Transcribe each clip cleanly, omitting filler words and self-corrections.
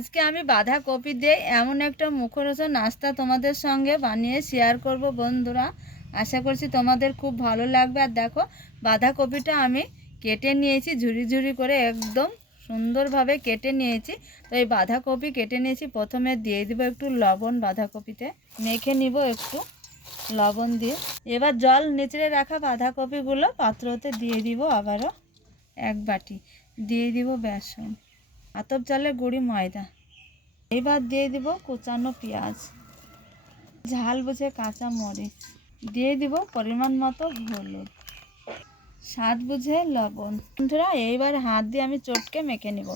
আজকে আমি বাঁধাকপি দিয়ে এমন একটা মুখরোচক নাস্তা তোমাদের সঙ্গে বানিয়ে শেয়ার করব বন্ধুরা। আশা করছি তোমাদের খুব ভালো লাগবে। আর দেখো, বাঁধাকপিটা আমি কেটে নিয়েছি ঝুরি ঝুরি করে, একদম সুন্দরভাবে কেটে নিয়েছি। তো এই বাঁধাকপি কেটে নিয়েছি, প্রথমে দিয়ে দিব একটু লবণ, বাঁধাকপিতে মেখে নিব একটু লবণ দিয়ে। এবার জল নিচড়ে রাখা বাঁধাকপিগুলো পাত্রতে দিয়ে দিব, আবারও এক বাটি দিয়ে দিব বেসন, আতপ চালের গুঁড়ি, ময়দা। এবার দিয়ে দিব কুচানো পেঁয়াজ, ঝাল বুঝে কাঁচা মরিচ, দিয়ে দিব পরিমাণ মতো হলুদ, স্বাদ বুঝে লবণ। বন্ধুরা, এইবার হাত দিয়ে আমি চটকে মেখে নিব।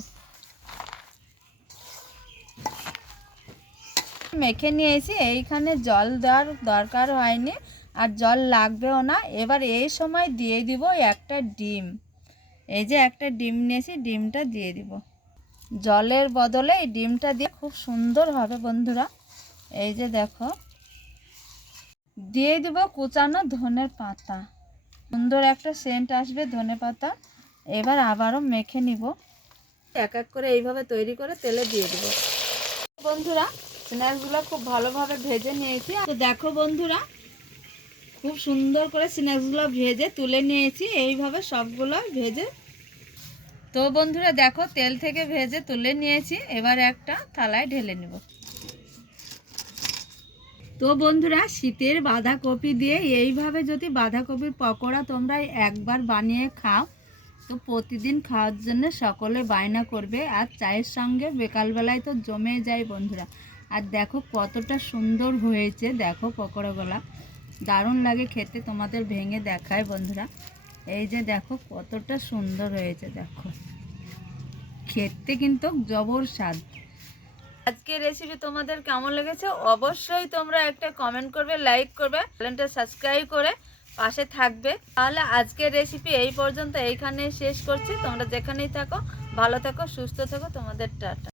মেখে নিয়েছি, এইখানে জল দেওয়ার দরকার হয়নি আর জল লাগবেও না। এবার এই সময় দিয়ে দিব একটা ডিম। এই যে একটা ডিম নিয়েছি, ডিমটা দিয়ে দিব। জলের বদলে এই ডিমটা দিয়ে খুব সুন্দর হবে বন্ধুরা। এই যে দেখো, দিয়ে দিব কুচানো ধনে পাতা, সুন্দর একটা সেন্ট আসবে ধনে পাতা। এবার আবারও মেখে নিব, এক এক করে এইভাবে তৈরি করে তেলে দিয়ে দিব। বন্ধুরা, স্ন্যাক্সগুলো খুব ভালোভাবে ভেজে নিয়েছি। তো দেখো বন্ধুরা, খুব সুন্দর করে স্ন্যাক্সগুলো ভেজে তুলে নিয়েছি, এইভাবে সবগুলো ভেজে। তো বন্ধুরা দেখো, তেল থেকে ভেজে তুলে নিয়েছি, এবার একটা থালায় ঢেলে নেব। তো বন্ধুরা, শীতের বাঁধাকপি দিয়ে এইভাবে যদি বাঁধাকপির পকোড়া তোমরা একবার বানিয়ে খাও, তো প্রতিদিন খাওয়ার জন্য সকলে বায়না করবে। আর চায়ের সঙ্গে বিকালবেলায় তো জমে যায় বন্ধুরা। আর দেখো কতটা সুন্দর হয়েছে, দেখো পকোড়াগুলা দারুণ লাগে খেতে। তোমাদের ভেঙে দেখায় বন্ধুরা, এই যে দেখো কতটা সুন্দর হয়েছে, দেখো খেতে কিন্তু জবর স্বাদ। আজকের রেসিপি তোমাদের কেমন লেগেছে অবশ্যই তোমরা একটা কমেন্ট করবে, লাইক করবে, চ্যানেলটা সাবস্ক্রাইব করে পাশে থাকবে। তাহলে আজকের রেসিপি এই পর্যন্ত, এইখানেই শেষ করছি। তোমরা যেখানেই থাকো ভালো থাকো, সুস্থ থাকো, তোমাদের টাটা।